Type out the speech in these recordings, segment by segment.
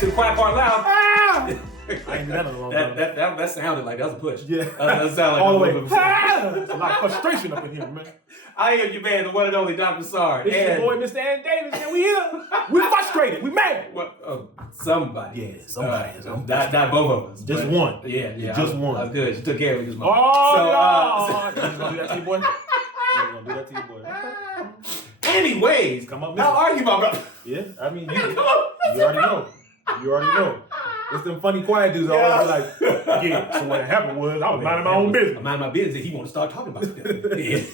to the quiet part loud. I ain't that in a long time. That sounded like that was a push. Yeah. That sounded like all the way. There's There's a lot of frustration up in here, man. I am your man, the one and only Dr. Sard. This is your boy, Mr. Ann Davis, and we here. We frustrated. We mad. Well, somebody. Yeah, somebody. Not both of us. Just one. Yeah. Just one. I was good. You took care of me this morning. Oh, you gonna do that to your boy? You gonna do that to your boy? Anyways, Come up, how are you, my brother? Yeah, I mean, you already know. You already know. It's them funny quiet dudes always be like, yeah, so what happened was I was minding my own business. I mind my business, and he want to start talking about stuff. He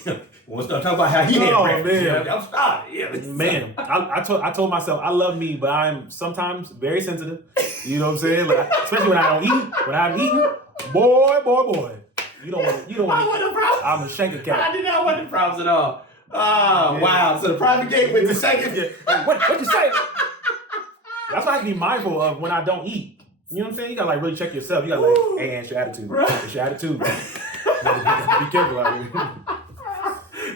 want to start talking about how he had breakfast. Man. I'm starting. Yeah. Man, I told myself I love me, but I'm sometimes very sensitive. You know what I'm saying? Like, especially when I don't eat. When I'm eating, boy. You don't want to. I want no problems. I'm a shanker cat. I did not want the problems at all. Oh, wow. So the private gate went to second. What you say? That's why I have to be mindful of when I don't eat. You know what I'm saying? You gotta like really check yourself. You gotta like, hey, it's your attitude. It's your attitude. Be careful out here.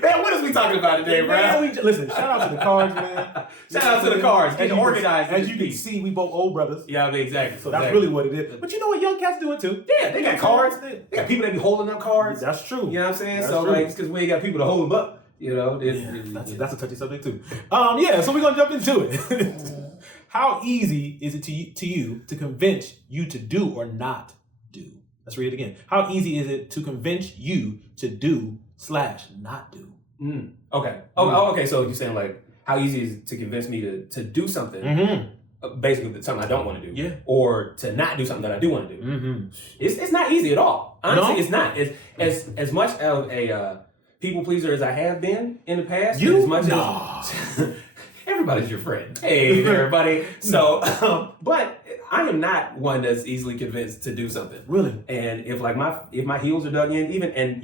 Man, what is we talking about today, bro? Listen, shout out to the cards, man. Shout out to the cards. Getting organized. As you can see, we both old brothers. Yeah, I mean, exactly. So that's really what it is. But you know what? Young cats do it too. Yeah, they got cards. They got people that be holding up cards. That's true. You know what I'm saying? That's so true. like, it's because we ain't got people to hold them up. You know, that's a touchy subject too. Yeah, so we're gonna jump into it. How easy is it to you to convince you to do or not do? Let's read it again. How easy is it to convince you to do/not do? Okay. Okay. So you're saying like, how easy is it to convince me to do something? Mm-hmm. Basically, something I don't want to do. Yeah. Or to not do something that I do want to do. Mm-hmm. It's not easy at all. Honestly, it's not. As much of a people pleaser as I have been in the past. As much as everybody's your friend. Hey, everybody. So, but I am not one that's easily convinced to do something. Really? And if my heels are dug in,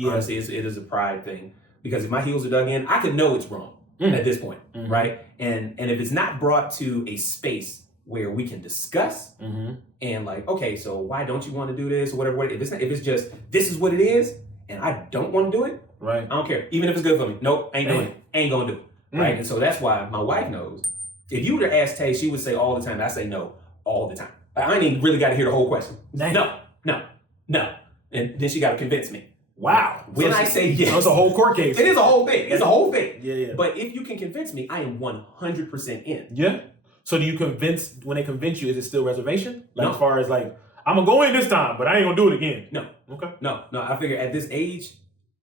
honestly, it is a pride thing. Because if my heels are dug in, I could know it's wrong at this point, right? And if it's not brought to a space where we can discuss and like, okay, so why don't you want to do this or whatever? If it's just this is what it is, and I don't want to do it, right? I don't care, even if it's good for me. Nope, ain't doing it. Ain't gonna do it, right? And so that's why my wife knows. If you were to ask Tay, she would say all the time. I say no all the time. I ain't even really got to hear the whole question. No, and then she got to convince me. Wow. When I say yes. So it's a whole court case. It is a whole thing. It's a whole thing. Yeah. But if you can convince me, I am 100% in. Yeah. So do you when they convince you, is it still reservation? Like No. as far as like, I'm going to go in this time, but I ain't going to do it again. No. Okay. No. I figure at this age,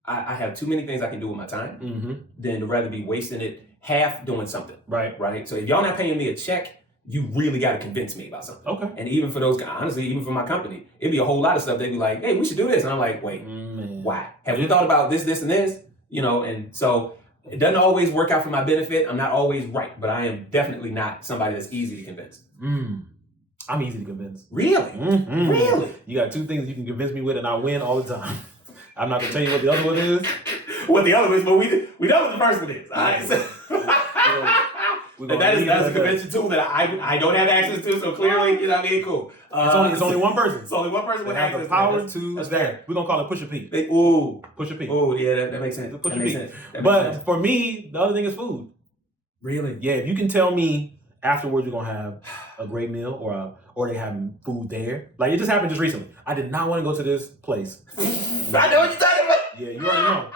I have too many things I can do with my time than to rather be wasting it half doing something. Right. So if y'all not paying me a check, you really got to convince me about something. Okay. And even for those guys, honestly, even for my company, it'd be a whole lot of stuff. They'd be like, hey, we should do this. And I'm like, wait, why? Have we thought about this, and this? You know, and so it doesn't always work out for my benefit. I'm not always right, but I am definitely not somebody that's easy to convince. I'm easy to convince. Really? Really? You got two things you can convince me with, and I win all the time. I'm not going to tell you what the other one is. What the other one is, but we know what the first one is. All right. So, that's a convention tool that I don't have access to, so clearly, you know what I mean? Cool. It's only one person. It's only one person with access the power to that. We're going to call it Pusha P. Pusha P. Oh, yeah, that makes sense. Pusha P. But for me, the other thing is food. Really? Yeah, if you can tell me afterwards you're going to have a great meal or they have food there. Like, it just happened just recently. I did not want to go to this place. I know what you're talking about. Yeah, you already know.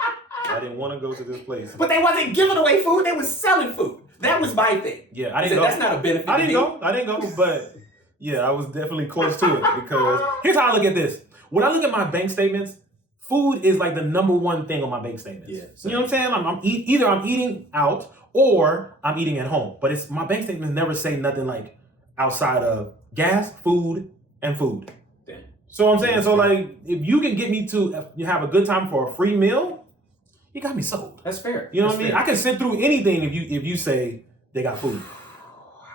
I didn't want to go to this place. But they wasn't giving away food. They was selling food. That was my thing. Yeah, I didn't go. That's not a benefit. I didn't go, but yeah, I was definitely close to it because here's how I look at this. When I look at my bank statements, food is like the number one thing on my bank statements. Yeah, you know what I'm saying? Either I'm eating out or I'm eating at home. But my bank statements never say nothing like outside of gas, food, and food. Damn. So I'm saying, so like, if you can get me to have a good time for a free meal, you got me sold. That's fair. You know what I mean? I can sit through anything if you say they got food.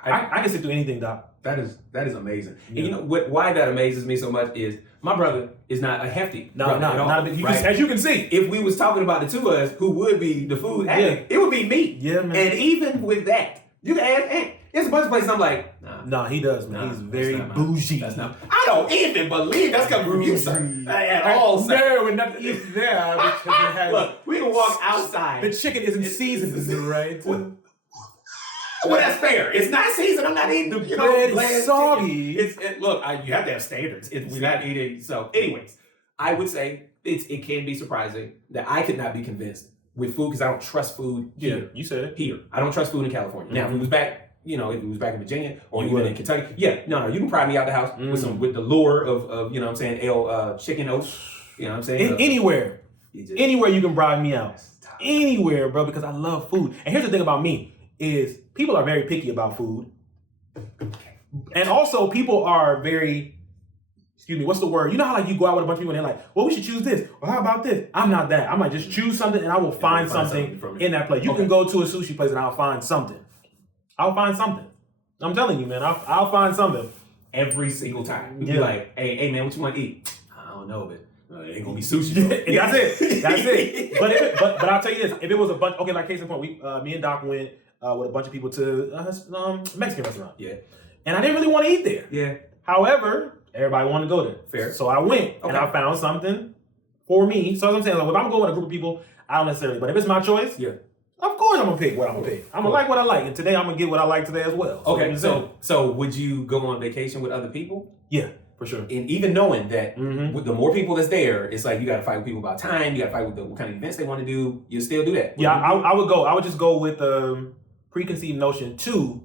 I can sit through anything, Doc. That is amazing. Yeah. And you know why that amazes me so much is my brother is not a hefty. Not as you can see. If we was talking about the two of us, who would be the food addict, it would be me. Yeah, man. And even with that, you can add. There's a bunch of places I'm like, nah, he does, man. He's very bougie. That's not. I don't even believe that's coming from you, sir. At all, sir. No, and not even there because it has. Look, we can walk outside. The chicken isn't seasoned, right? Well, that's fair. It's not seasoned. I'm not eating the bread is soggy. Look, you have to have standards. We're not eating. So, anyways, I would say it can be surprising that I could not be convinced with food because I don't trust food here. Yeah, you said it. Here. I don't trust food in California. Now, if it was back, if it was back in Virginia or even in Kentucky, no, you can pry me out the house with the lure of chicken oats. You know what I'm saying? Anywhere you can bribe me out. Anywhere, bro, because I love food. And here's the thing about me is people are very picky about food. And also people are very, what's the word? You know how like you go out with a bunch of people and they're like, well, we should choose this. Well, how about this? I'm not that. I'm like, just choose something and I will find something in that place. You can go to a sushi place and I'll find something. I'm telling you, man, I'll find something. Every single time. You'll be like, hey, man, what you want to eat? I don't know, but it ain't going to be sushi. That's it. But I'll tell you this. If it was a bunch, like case in point, me and Doc went with a bunch of people to a Mexican restaurant. Yeah. And I didn't really want to eat there. Yeah. However, everybody wanted to go there. Fair. So I went and I found something for me. So as I'm saying, like, if I'm going with a group of people, I don't necessarily, but if it's my choice, of course I'm gonna pick what I'm gonna pick. I'm gonna like what I like, and today I'm gonna get what I like today as well. Okay, so would you go on vacation with other people? Yeah, for sure. And even knowing that with the more people that's there, it's like you gotta fight with people about time, you gotta fight with what kind of events they want to do, you still do that. Yeah, I would go. I would just go with preconceived notion to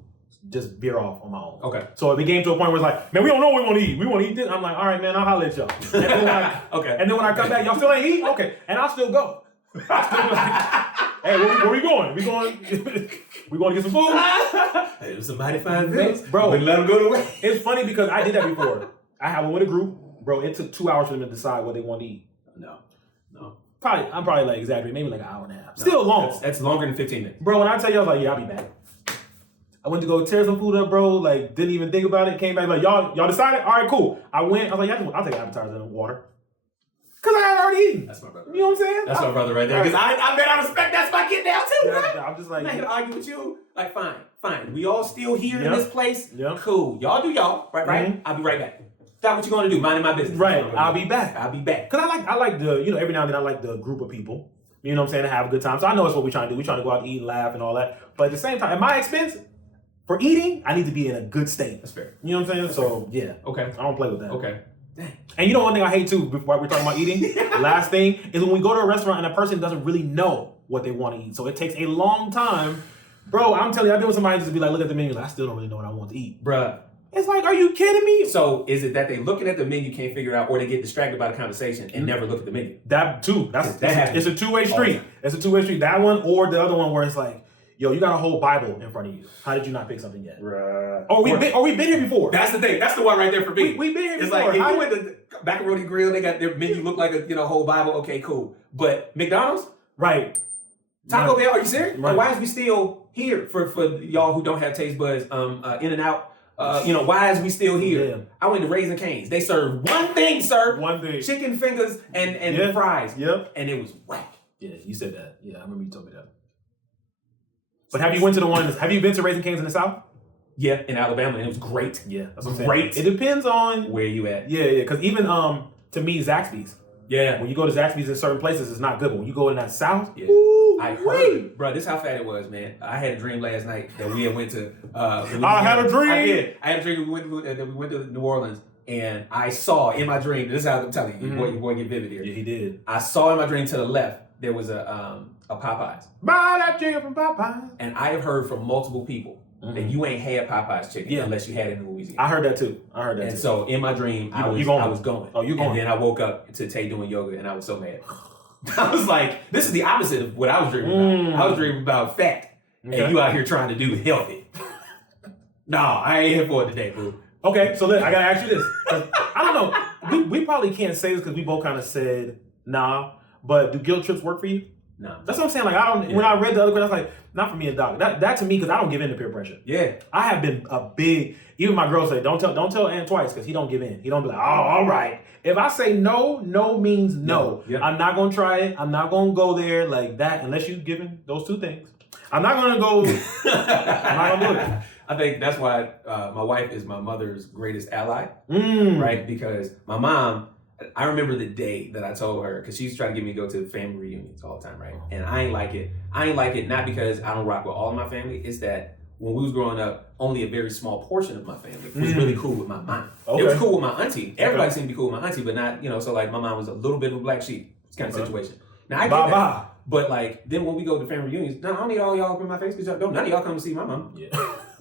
just veer off on my own. Okay. So if it came to a point where it's like, man, we don't know what we want to eat. We want to eat this. I'm like, all right, man, I'll holler at y'all. And then when I come back, y'all still ain't eat? Okay. And I'll still go. Hey, where we going? We going to get some food? Hey, somebody find this. Bro, we let them go to work. It's funny because I did that before. I went with a group. Bro, it took 2 hours for them to decide what they want to eat. No. I'm probably like exaggerating, maybe like an hour and a half. Still long. That's longer than 15 minutes. Bro, when I tell you, I was like, yeah, I'll be back. I went to go tear some food up, bro. Like, didn't even think about it. Came back like, y'all decided? All right, cool. I went. I was like, I'll take an appetizer and water. Because I had already eaten. That's my brother. You know what I'm saying? That's my brother right there. Because I respect that's my kid now too, bro. I'm just like, I'm not here to argue with you. Like, fine. We all still here in this place. Yep. Cool. Y'all do y'all. Right? Mm-hmm. I'll be right back. Stop what you're going to do. Minding my business. Right. I'll be back. Because I like the, every now and then I like the group of people. You know what I'm saying? To have a good time. So I know it's what we're trying to do. We're trying to go out and eat and laugh and all that. But at the same time, at my expense, for eating, I need to be in a good state. That's fair. You know what I'm saying? That's so, fair. Yeah. Okay. I don't play with that. Okay. And you know one thing I hate too, while we're talking about eating, the last thing is when we go to a restaurant and a person doesn't really know what they want to eat. So it takes a long time. Bro, I'm telling you, I've been with somebody just be like, look at the menu, like, I still don't really know what I want to eat. Bruh. It's like, are you kidding me? So is it that they looking at the menu, can't figure it out, or they get distracted by the conversation and never look at the menu? That too. It's a two-way street. Oh. It's a two-way street. That one or the other one where it's like, yo, you got a whole Bible in front of you. How did you not pick something yet? Bruh. Or we've been here before. That's the thing. That's the one right there for me. We've been here before. It's like, if you went to Macaroni Grill, they got their menu look like a whole Bible. Okay, cool. But McDonald's? Right. Taco Bell, are you serious? Right. Why is we still here for y'all who don't have taste buds? In-N-Out. Why is we still here? Yeah. I went to Raising Cane's. They served one thing, sir. One thing. Chicken fingers and fries. Yep. And it was whack. Yeah, you said that. Yeah, I remember you told me that. But have you been to Raising Cane's in the South? Yeah, in Alabama, and it was great. Yeah, that's what I'm saying. Great. It depends on where you at. Yeah, because even to me, Zaxby's. Yeah. When you go to Zaxby's in certain places, it's not good. But when you go in that South, I heard, bro. This is how fat it was, man. I had a dream last night that we had went to. I had a dream. I did. I had a dream. We went to New Orleans, and I saw in my dream. This is how I'm telling you. Your boy get vivid here. Yeah, he did. I saw in my dream to the left there was a Popeyes. Buy that chicken from Popeyes. And I have heard from multiple people that you ain't had Popeyes chicken unless you had it in Louisiana. I heard that too. And so in my dream, I was going. Oh, you going? And then I woke up to Tay doing yoga, and I was so mad. I was like, this is the opposite of what I was dreaming about. I was dreaming about fat, and you out here trying to do healthy. No, I ain't here for it today, boo. Okay, so look, I gotta ask you this. I don't know. We probably can't say this because we both kind of said nah. But do guilt trips work for you? No. That's what I'm saying. Like, I don't. Yeah. When I read the other question, I was like, not for me and Doc. That to me, because I don't give in to peer pressure. Yeah. I have been a big. Even my girl say, don't tell Ann twice, because he don't give in. He don't be like, oh, all right. If I say no, no means no. Yeah. I'm not gonna try it. I'm not gonna go there like that unless you've given those two things. I'm not gonna go. I'm not gonna do it. I think that's why my wife is my mother's greatest ally, right? Because my mom, I remember the day that I told her, because she's trying to get me to go to family reunions all the time, right? And I ain't like it. I ain't like it not because I don't rock with all of my family. It's that when we was growing up, only a very small portion of my family was really cool with my mom. It was cool with my auntie. Everybody seemed to be cool with my auntie, but not, so like my mom was a little bit of a black sheep kind of situation. Now I get that. But like, then when we go to family reunions, no, I don't need all y'all up in my face because none of y'all come to see my mom. Yeah.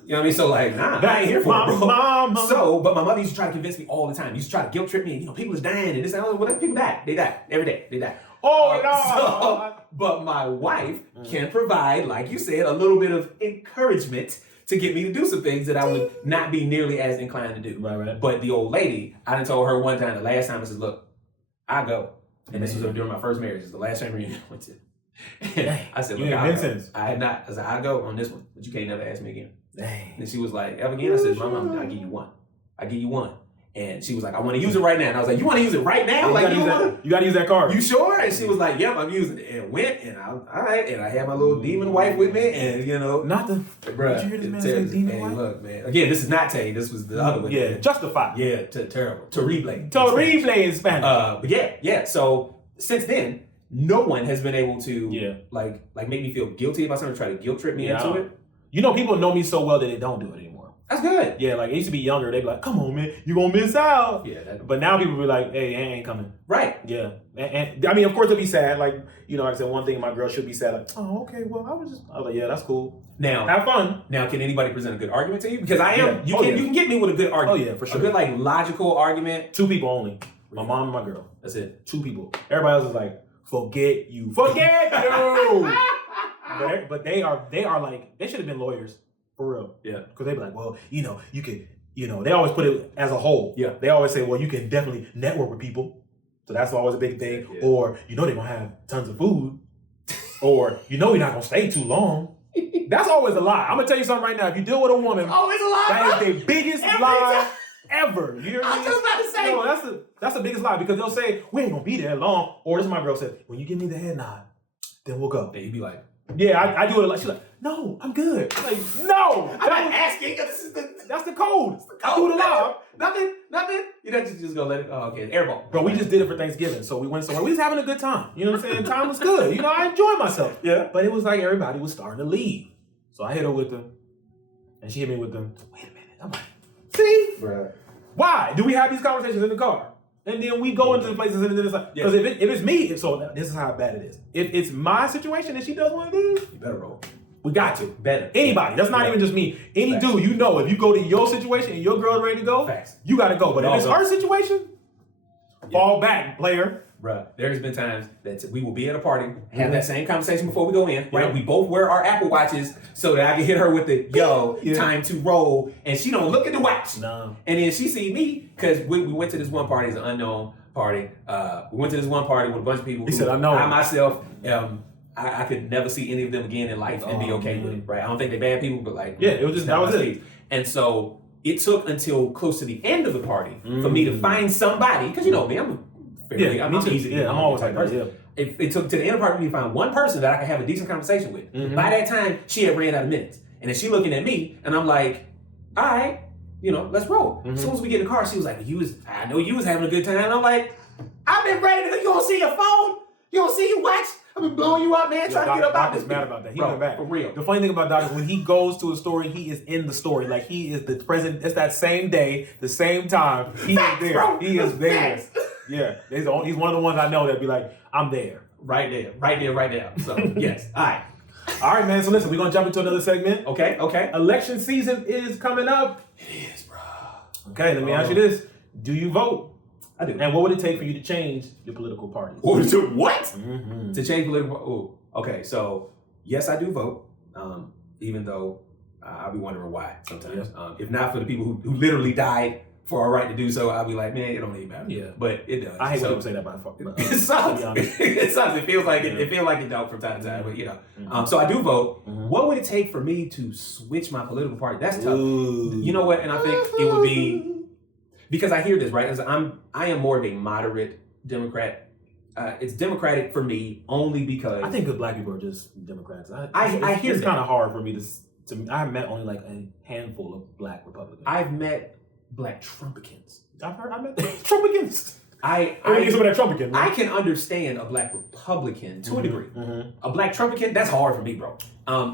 You know what I mean? So like, nah, I ain't here for it, bro. Mom. So, but my mother used to try to convince me all the time. Used to try to guilt trip me. People is dying and this and that. Well, people die. They die every day. They die. Oh no! But my wife can provide, like you said, a little bit of encouragement to get me to do some things that I would not be nearly as inclined to do. Right. But the old lady, I done told her one time, the last time, I said, look, I go. And this was during my first marriage. This is the last family reunion I went to. And I said, look, I had not. I said, I go on this one, but you can't never ask me again. Dang. And she was like, ever again? I said, Mom, I give you one. I give you one. And she was like, I want to use it right now. And I was like, you want to use it right now? Like, you got to use that card. You sure? And she was like, yep, I'm using it. And went, and all right. And I had my little demon wife with me. And, Not the... Bruh. Did you hear this man say demon wife? Look, man. Again, this is not Tay. This was the other one. Yeah, justified. Yeah, terrible. Terrible in Spanish. But yeah. So, since then, no one has been able to, like make me feel guilty about something, try to guilt trip me into it. People know me so well that they don't do it anymore. That's good. Yeah, like, it used to be younger. They'd be like, come on, man, you gonna miss out. Yeah. But now people be like, hey, I ain't coming. Right. Yeah. And I mean, of course, it'll be sad. Like, like I said, one thing, my girl should be sad. Like, oh, okay, well, I was like, yeah, that's cool. Now, have fun. Now, can anybody present a good argument to you? Because I am. You can get me with a good argument. Oh, yeah, for sure. A good, like, logical argument. 2 people only. My mom and my girl. That's it. 2 people. Everybody else is like, forget you. Forget you! But they are like, they should have been lawyers. For real. Yeah. Because they be like, well, you can, they always put it as a whole. Yeah. They always say, well, you can definitely network with people. So that's always a big thing. Yeah. Or, they're going to have tons of food. Or, you're not going to stay too long. That's always a lie. I'm going to tell you something right now. If you deal with a woman, always a lie. That is the biggest lie ever. You hear me? I was just about to say. No, that's the biggest lie because they'll say, we ain't going to be there long. Or this is my girl said, when you give me the head nod, then we'll go. Then you be like, yeah, I do it a lot. She's like, no, I'm good. I'm like, no. I'm not asking because that's the code. I do it a lot. Nothing. You don't just gonna let it. Oh, okay, airball. Bro, we just did it for Thanksgiving, so we went somewhere. We was having a good time. You know what I'm saying? Time was good. I enjoyed myself. Yeah. But it was like everybody was starting to leave. So I hit her with them, and she hit me with them. Wait a minute. I'm like, see? Bruh. Why do we have these conversations in the car? And then we go into the places and then it's like, because if it's me, so this is how bad it is. If it's my situation and she does one of these, you better roll. We got to. Better. Anybody. That's not even just me. Any dude, if you go to your situation and your girl's ready to go, you got to go. But if it's her situation, fall back, player. Bruh, there's been times that we will be at a party, have that same conversation before we go in, right? We both wear our Apple Watches so that I can hit her with the, time to roll, and she don't look at the watch. No. And then she see me, because we went to this one party, it's an unknown party. We went to this one party with a bunch of people. He said, I know. I myself, I could never see any of them again in life and be okay with it, right? I don't think they're bad people, but like... Yeah, it was just, that was it. And so, it took until close to the end of the party for me to find somebody, because me, I'm easy. Yeah, I'm always like that. Yeah. It took to the end of the party for me to find one person that I could have a decent conversation with. Mm-hmm. By that time, she had ran out of minutes. And then she looking at me, and I'm like, all right, let's roll. Mm-hmm. As soon as we get in the car, she was like, I know you was having a good time. And I'm like, I've been ready to, you don't see your phone? You don't see your watch? I've been blowing you up, man, trying to get up out this. He's mad about that. He went back. For real. The funny thing about Doc is when he goes to a story, he is in the story. Like, he is the present. It's that same day, the same time. He is there. Bro. He is there. Yeah. He's one of the ones I know that be like, I'm there. Right there. So, yes. All right. All right, man. So, listen, we're going to jump into another segment. Okay. Election season is coming up. It is, bro. Okay, let me ask you this. Do you vote? I do. And what would it take for you to change your political parties? What? Mm-hmm. To change political... Oh, okay. So, yes, I do vote. Even though I'll be wondering why sometimes. Yeah. If not for the people who literally died for our right to do so, I'll be like, man, it don't even matter. Yeah. But it does. I hate when people say that by fuck. It sucks. It sucks. It feels like it feels like it don't from time to time. But so I do vote. Mm-hmm. What would it take for me to switch my political party? That's tough. Ooh. You know what? And I think it would be because I hear this, right? As I am more of a moderate Democrat. It's Democratic for me only because I think good black people are just Democrats. I hear it's kind of hard for me to. I've met only like a handful of black Republicans. I've met black Trumpicans. I met Trumpicans. I get some of that Trumpican. I can understand a black Republican to a degree. A black Trumpican, that's hard for me, bro.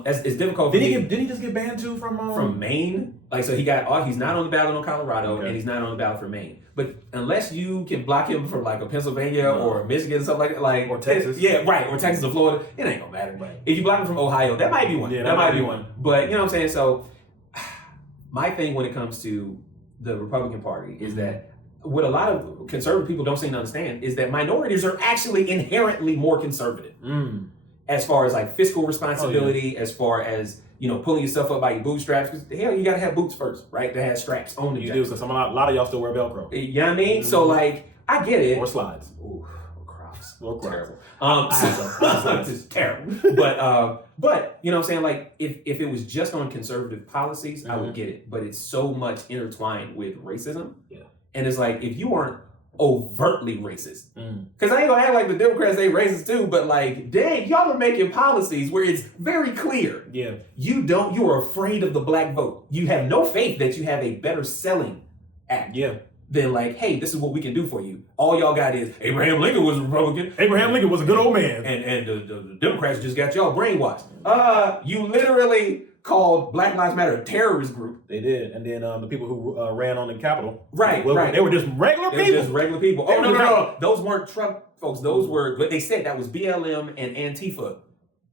It's difficult for me. Did he just get banned too from Maine? Like, so he's not on the ballot on Colorado, and he's not on the ballot for Maine. But unless you can block him from like a Pennsylvania or Michigan or something like or Texas, or Texas or Florida, it ain't gonna matter. Right. If you block him from Ohio, that might be one. Yeah, that might be one. But you know what I'm saying? So my thing when it comes to the Republican Party is that what a lot of conservative people don't seem to understand is that minorities are actually inherently more conservative as far as like fiscal responsibility, as far as pulling yourself up by your bootstraps. Because hell, you gotta have boots first, right? To have straps on the jacket. You do. So a lot of y'all still wear Velcro. You know what I mean? So like, I get it. Or slides. Ooh, or Crocs. Terrible. Just terrible. But you know what I'm saying? Like, if it was just on conservative policies, I would get it. But it's so much intertwined with racism. Yeah. And it's like, if you aren't overtly racist, because I ain't gonna act like the Democrats ain't racist too, but like, dang, y'all are making policies where it's very clear. Yeah. You are afraid of the black vote. You have no faith that you have a better selling act. Yeah. Than like, hey, this is what we can do for you. All y'all got is Abraham Lincoln was a Republican. Abraham Lincoln was a good old man. And the Democrats just got y'all brainwashed. You literally called Black Lives Matter a terrorist group. They did. And then the people who ran on the Capitol. Right. They were just regular people. No. Those weren't Trump folks. Those were, but they said that was BLM and Antifa.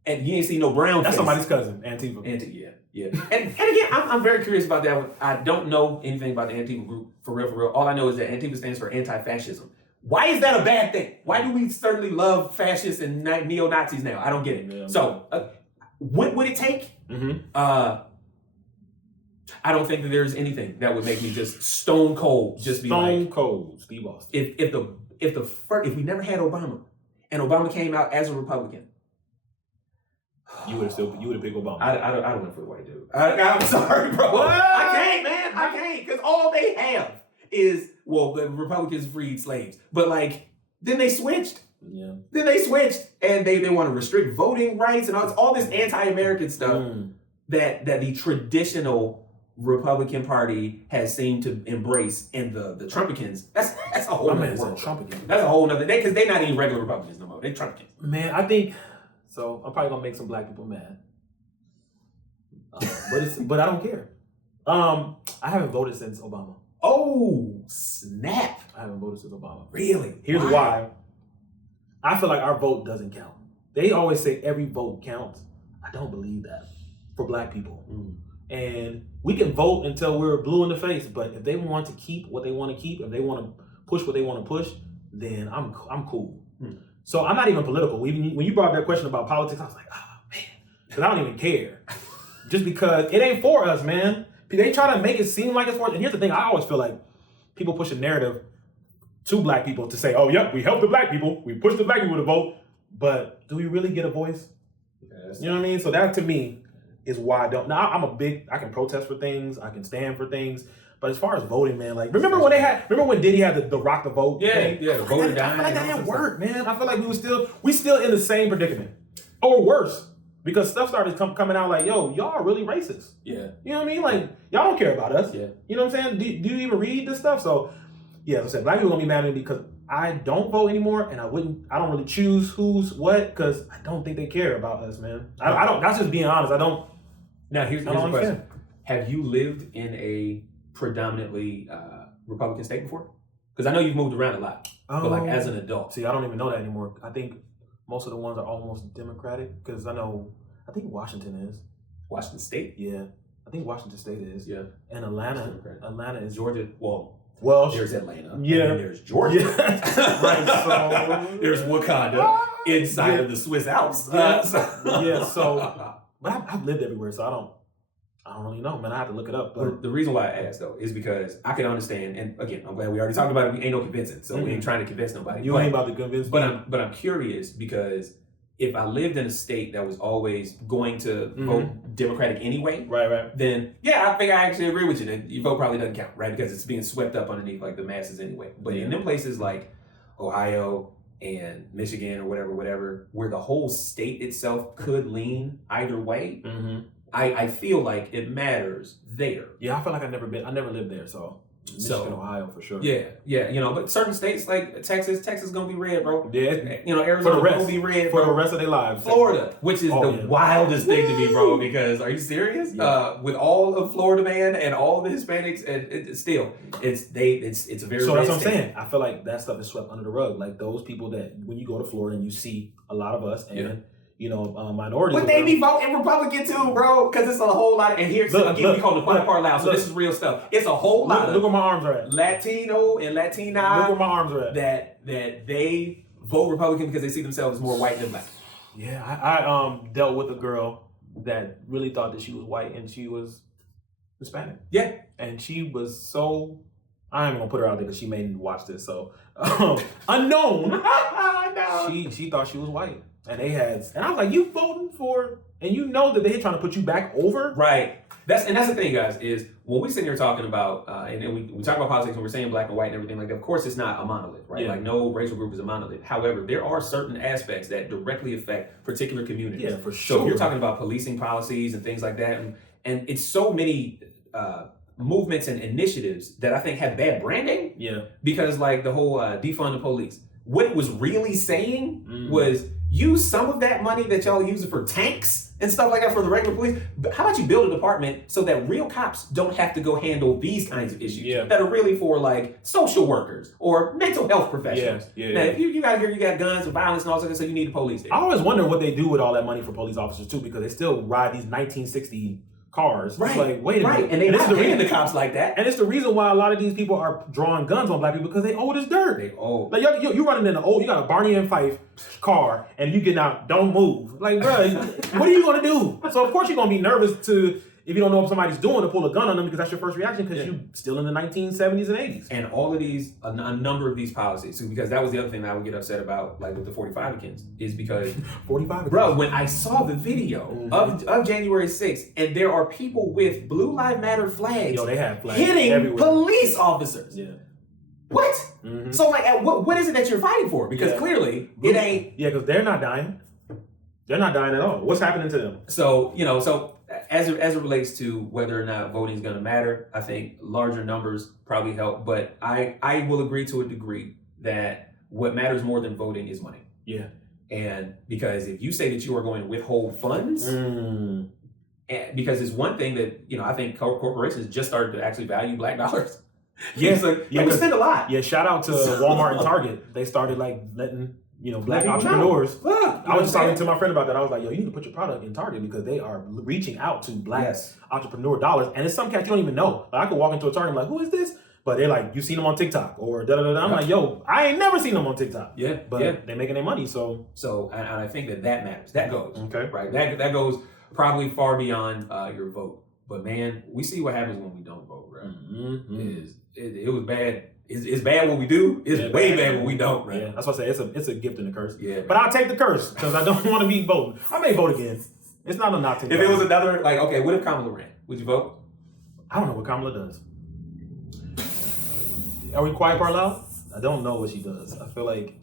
And you ain't see no brown That's face. Somebody's cousin, Antifa. Yeah. And again, I'm very curious about that one. I don't know anything about the Antifa group, for real. All I know is that Antifa stands for anti-fascism. Why is that a bad thing? Why do we certainly love fascists and neo-Nazis now? I don't get it. Yeah. So, what would it take? I don't think that there's anything that would make me just stone cold, just be like stone cold, Steve Austin. If we never had Obama, and Obama came out as a Republican, you would have picked Obama. I don't know for the white dude. I'm sorry, bro. What? I can't, man. I can't, because all they have is, well, the Republicans freed slaves, but like then they switched. Yeah. Then they switched, and they want to restrict voting rights and all this anti-American stuff that the traditional Republican Party has seemed to embrace, and the Trumpicans. That's a whole other world. Trumpicans. That's a whole other because they're not even regular Republicans no more. They're Trumpicans. Man, I think so. I'm probably gonna make some black people mad, but I don't care. I haven't voted since Obama. Oh snap! I haven't voted since Obama. Really? Here's why. I feel like our vote doesn't count. They always say every vote counts. I don't believe that for black people. And we can vote until we're blue in the face, but if they want to keep what they want to keep, if they want to push what they want to push, then I'm cool. So I'm not even political. When you brought that question about politics, I was like, man, because I don't even care. Just because it ain't for us, man. They try to make it seem like it's for us. And here's the thing, I always feel like people push a narrative to black people to say, oh, yep, we help the black people. We push the black people to vote. But do we really get a voice? Yes. You know what I mean? So that to me is why I don't. Now, I can protest for things. I can stand for things. But as far as voting, man, like, remember when Diddy had the rock the vote thing? Yeah, the voter dying. I feel like that didn't work, man. I feel like we still in the same predicament. Or worse. Because stuff started coming out like, yo, y'all are really racist. Yeah. You know what I mean? Like, y'all don't care about us. Yeah. You know what I'm saying? Do you even read this stuff? So, yeah, as I said, black people are gonna be mad at me because I don't vote anymore, and I don't really choose who's what because I don't think they care about us, man. I don't. That's just being honest. I don't. Now here's the question: have you lived in a predominantly Republican state before? Because I know you've moved around a lot, but like as an adult. See, I don't even know that anymore. I think most of the ones are almost Democratic because I think Washington is. Washington State? Yeah, I think Washington State is. Yeah, and Atlanta is Georgia. Well, there's Atlanta. Yeah. And then there's Georgia. Yeah. Right. So there's Wakanda inside of the Swiss Alps. But I've lived everywhere, so I don't really know, man. I have to look it up. But the reason why I asked though is because I can understand, and again, I'm glad we already talked about it. We ain't no convincing, so we ain't trying to convince nobody. You ain't about to convince me. But I'm curious because if I lived in a state that was always going to vote Democratic anyway, right, then yeah, I think I actually agree with you. That your vote probably doesn't count, right? Because it's being swept up underneath like the masses anyway. But in them places like Ohio and Michigan or whatever, where the whole state itself could lean either way, I feel like it matters there. Yeah, I feel like I never lived there, so Michigan, Ohio for sure. Yeah, but certain states like Texas is gonna be red, bro. Yeah, Arizona gonna be red for the rest of their lives. Florida, which is the wildest thing to me, bro. Because are you serious? Yeah. With all of Florida, man, and all the Hispanics, and it's a very. So that's what I'm saying. I feel like that stuff is swept under the rug. Like those people that when you go to Florida and you see a lot of us and. Minorities. But they be voting Republican too, bro, because it's a whole lot. And here's we call the fun part loud. So this is real stuff. It's a whole lot. Look where my arms are at. Latino and Latina. Look where my arms are at. That they vote Republican because they see themselves as more white than black. Yeah, I dealt with a girl that really thought that she was white and she was Hispanic. Yeah, and she was so. I ain't gonna put her out there because she may watch this. So unknown. No. She thought she was white. And I was like, you voting for, and you know that they're trying to put you back over? Right. That's the thing, guys, is when we sit here talking about, and we talk about politics and we're saying black and white and everything like that, of course it's not a monolith, right? Yeah. Like no racial group is a monolith. However, there are certain aspects that directly affect particular communities. Yeah, for sure. So if you're talking about policing policies and things like that, and it's so many movements and initiatives that I think have bad branding. Yeah. Because like the whole defund the police, what it was really saying was, use some of that money that y'all using for tanks and stuff like that for the regular police. But how about you build a department so that real cops don't have to go handle these kinds of issues that are really for like social workers or mental health professionals. Now, if you got guns and violence and all that, so you need the police there. I always wonder what they do with all that money for police officers too, because they still ride these 1960 cars. Right. It's like, wait a minute. And they're not paying the cops like that. And it's the reason why a lot of these people are drawing guns on black people, because they old as dirt. They old. Like you running in you got a Barney and Fife car and you get out, don't move. Like, bro, what are you gonna do? So of course you're gonna be nervous if you don't know what somebody's doing, to pull a gun on them, because that's your first reaction, because you're still in the 1970s and 80s. And all of these, a number of these policies, because that was the other thing that I would get upset about, like with the 45-ikins, is because 45-ikins. Bro, when I saw the video of January 6th, and there are people with Blue Lives Matter flags, they have flags hitting everywhere. Police officers. Yeah. What? Mm-hmm. So like, what is it that you're fighting for? Because clearly it ain't. Yeah, because they're not dying. They're not dying at all. What's happening to them? So as it relates to whether or not voting is going to matter, I think larger numbers probably help. But I will agree to a degree that what matters more than voting is money. Yeah. And because if you say that you are going to withhold funds, and because it's one thing that I think corporations just started to actually value black dollars. Yeah, we spend a lot. Yeah, shout out to Walmart and Target. They started like letting black entrepreneurs. I was just talking to my friend about that. I was like, yo, you need to put your product in Target, because they are reaching out to black entrepreneur dollars. And it's some cats you don't even know. Like, I could walk into a Target and be like, who is this? But they're like, you seen them on TikTok or da-da-da-da. I'm like, yo, I ain't never seen them on TikTok. Yeah. But they're making their money, so. And I think that matters. That goes. Okay. Right. That goes probably far beyond your vote. But man, we see what happens when we don't vote, right? Mm-hmm. It was bad. It's bad when we do. It's way bad when we don't, right? Yeah, that's what I say. It's a gift and a curse. Yeah. But I'll take the curse, because I don't want to be voting. I may vote again. It's not a not to. If it was another, like, okay, what if Kamala ran? Would you vote? I don't know what Kamala does. Are we quiet part loud? I don't know what she does. I feel like.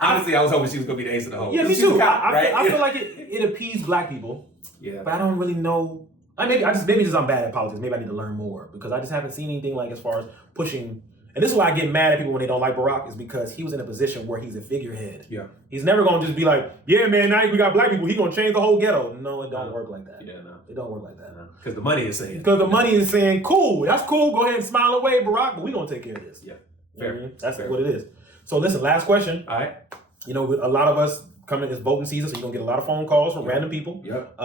Honestly, I was hoping she was going to be the ace of the hole. Yeah, me too. I feel like it appeased black people. Yeah. But I don't really know. Maybe I'm bad at politics. Maybe I need to learn more, because I just haven't seen anything like as far as pushing. And this is why I get mad at people when they don't like Barack, is because he was in a position where he's a figurehead. Yeah. He's never going to just be like, yeah, man, now we got black people. He's going to change the whole ghetto. No, it don't work like that. Yeah, no. It don't work like that. Because the money is saying. Because the money is saying, cool, that's cool. Go ahead and smile away, Barack, but we're going to take care of this. Yeah. Fair. Mm-hmm. That's fair. What it is. So listen, last question. All right. A lot of us coming this voting season, so you're going to get a lot of phone calls from random people. Yep.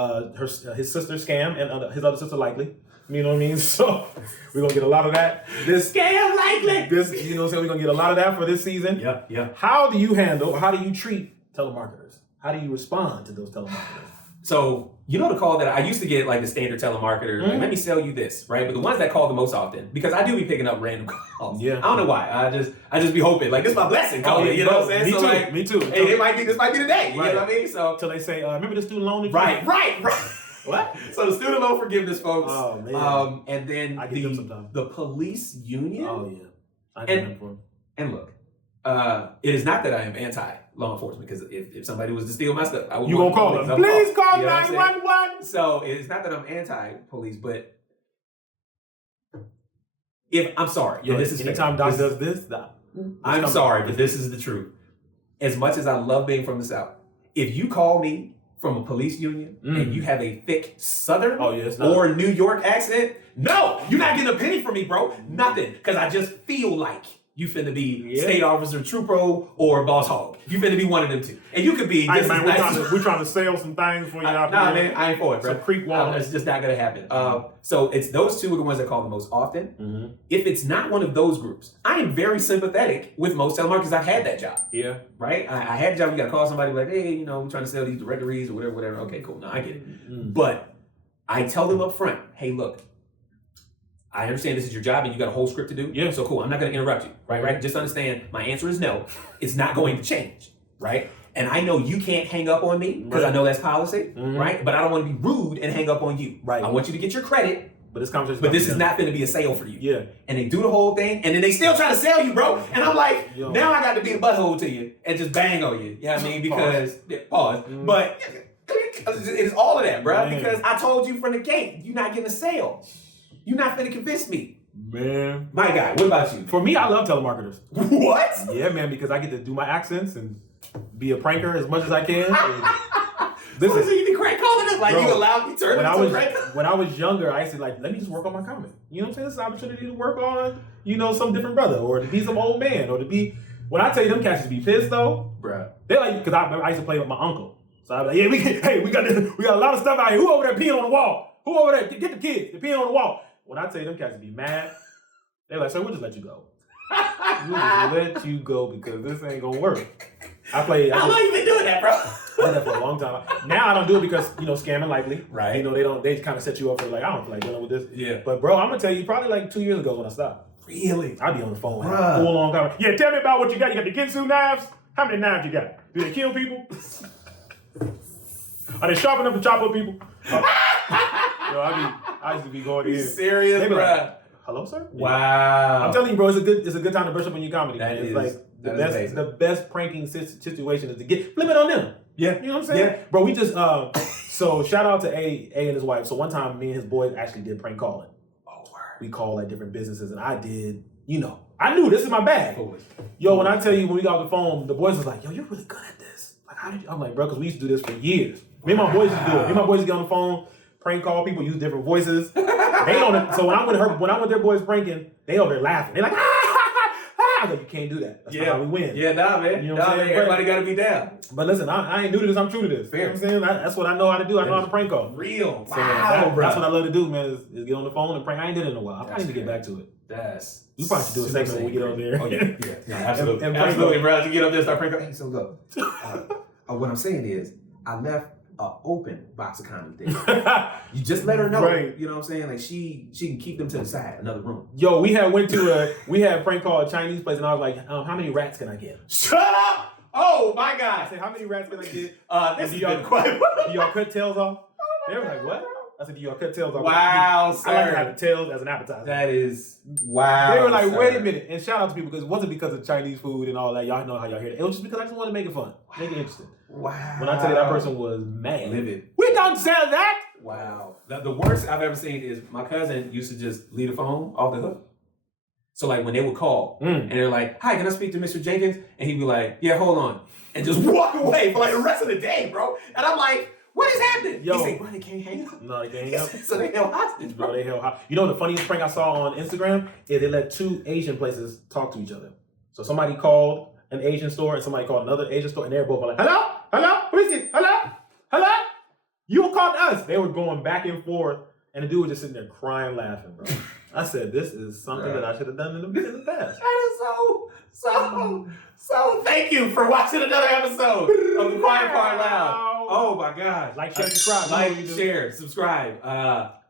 His sister scam, and his other sister likely. You know what I mean? So we're going to get a lot of that. This scam likely. We're going to get a lot of that for this season. Yeah. How do you treat telemarketers? How do you respond to those telemarketers? So, the call that I used to get, like the standard telemarketer, like, let me sell you this, right? But the ones that call the most often, because I do be picking up random calls. Yeah. I don't know why. I just be hoping, like, this is my blessing. Call it, you know what I'm saying? Me too. Hey, this might be the day. Right. You know what I mean? So till they say, remember the student loan? Right. What? So the student loan forgiveness, folks. Oh man. And then I get them sometimes. The police union. Oh yeah. I get them for them. And look, it is not that I am anti-law enforcement, because if somebody was to steal my stuff, I would. You gonna call them? Please call 911. So it's not that I'm anti-police, but I'm sorry. Yeah, this is anytime Doc does this, I'm sorry, but this is the truth. As much as I love being from the South, if you call me from a police union and you have a thick Southern or New York accent, no, you're not getting a penny from me, bro. Nothing. Because I just feel like you finna be state officer, Trupro, or boss hog. You finna be one of them two. And you could be we're trying to sell some things for you out there. Nah, man, I ain't for it, bro. Some creek wall. It's just not gonna happen. So it's those two are the ones that call the most often. If it's not one of those groups, I am very sympathetic with most telemarketers. I've had that job. Yeah. Right? I had a job, you gotta call somebody like, hey, you know, we're trying to sell these directories or whatever. Okay, cool. No, I get it. But I tell them up front, hey, look, I understand this is your job and you got a whole script to do. Yeah. So cool. I'm not going to interrupt you. Right. Just understand my answer is no. It's not going to change. Right. And I know you can't hang up on me because I know that's policy. Right. But I don't want to be rude and hang up on you. Right. I want you to get your credit. But this is not going to be a sale for you. Yeah. And they do the whole thing and then they still try to sell you, bro. And I'm like, now I got to be a butthole to you and just bang on you. You know what I mean? Because, pause. But it's all of that, bro. Because I told you from the gate, you're not getting a sale. You're not finna convince me. Man. My guy, what about you? For me, I love telemarketers. What? Yeah, man, because I get to do my accents and be a pranker as much as I can. This is you be crank calling us like you allowed me to turn into a pranker? When I was younger, I used to like, let me just work on my comment. You know what I'm saying? This is an opportunity to work on, you know, some different brother or to be some old man or to be, when I tell you them cats to be pissed though, bruh. They're like, because I used to play with my uncle. So I was like, yeah, we got a lot of stuff out here. Who over there peeing on the wall? Who over there? Get the kids. They're peeing on the wall. When I tell you them cats to be mad, they're like, sir, we'll just let you go. We'll just let you go because this ain't gonna work. How long you been doing that, bro? I did that for a long time. Now I don't do it because, you know, scamming likely. Right. You know, they kind of set you up for like, I don't feel like dealing with this. Yeah. But bro, I'm gonna tell you, probably like 2 years ago when I stopped. Really? I'd be on the phone. Full on conversation. Yeah, tell me about what you got. You got the Ginsu knives? How many knives you got? Do they kill people? Are they sharp enough to chop up people? I used to be going in. Serious, bro? Like, hello, sir? Wow. I'm telling you, bro, it's a good time to brush up on your comedy. It's like the best pranking situation is to flip it on them. Yeah. You know what I'm saying? Yeah. Bro, we just so shout out to A and his wife. So one time me and his boys actually did prank calling. Oh, word. We called like different businesses and I did, you know, I knew this is my bag. Yo, when I tell you when we got off the phone, the boys was like, yo, you're really good at this. Like, how did you? I'm like, bro, because we used to do this for years. Me and my boys used to do it. Me and my boys used to get on the phone, prank call people, use different voices. They on it. So when I'm with their boys pranking, they over there laughing. They're like, I was like, you can't do that. That's not how we win. Yeah, nah, man. You know what I'm saying? Everybody got to be down. But listen, I ain't new to this. I'm true to this. Fair. You know what I'm saying? That's what I know how to do. I know how to prank call. Real. So that's what I love to do, man, is get on the phone and prank. I ain't did it in a while. I probably need to get back to it. You probably should do a segment when we get over there. Oh, yeah. No, absolutely. Absolutely, bro. You get up there and start pranking. Hey, so look. What I'm saying is, I left an open box of condoms there. You just let her know. Right. You know what I'm saying? Like she can keep them to the side, another room. Yo, we had prank call a Chinese place and I was like, how many rats can I get? Shut up! Oh my God. I said, how many rats can I get? This is quiet. Do y'all cut tails off? They were like, what? I said, do y'all cut tails off? Wow, sir. I like to have the tails as an appetizer. That is, wow. They were like, wait a minute. And shout out to people because it wasn't because of Chinese food and all that. Y'all know how y'all hear it. It was just because I just wanted to make it fun. Make it interesting. Wow. When I tell you that person was mad. Livid. We don't sell that. Wow. The worst I've ever seen is my cousin used to just leave the phone off the hook. So like when they would call and they're like, hi, can I speak to Mr. Jenkins? And he'd be like, yeah, hold on. And just walk away for like the rest of the day, bro. And I'm like, what is happening? Yo, he said, bro, they can't hang up. No, they can't hang up. So they held hostage, bro. They held hostage. You know the funniest prank I saw on Instagram is they let two Asian places talk to each other. So somebody called an Asian store and somebody called another Asian store and they're both like, hello? Hello? Who is this? Hello? Hello? You called us. They were going back and forth and the dude was just sitting there crying, laughing, bro. I said, this is something that I should have done in the past. That is so thank you for watching another episode of The Quiet Part Loud. Oh my gosh. Like, share, subscribe. Like, share, subscribe.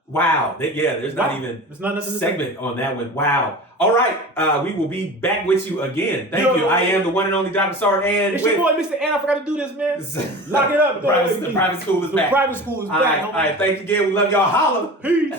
Wow. There's not even a segment on that one. Wow. All right. We will be back with you again. Thank you. I am the one and only Dr. Sard. And it's your boy, Mr. Ann. I forgot to do this, man. Lock it up. The private school is back. The private school is back. All right. Thank you again. We love y'all. Holla. Peace.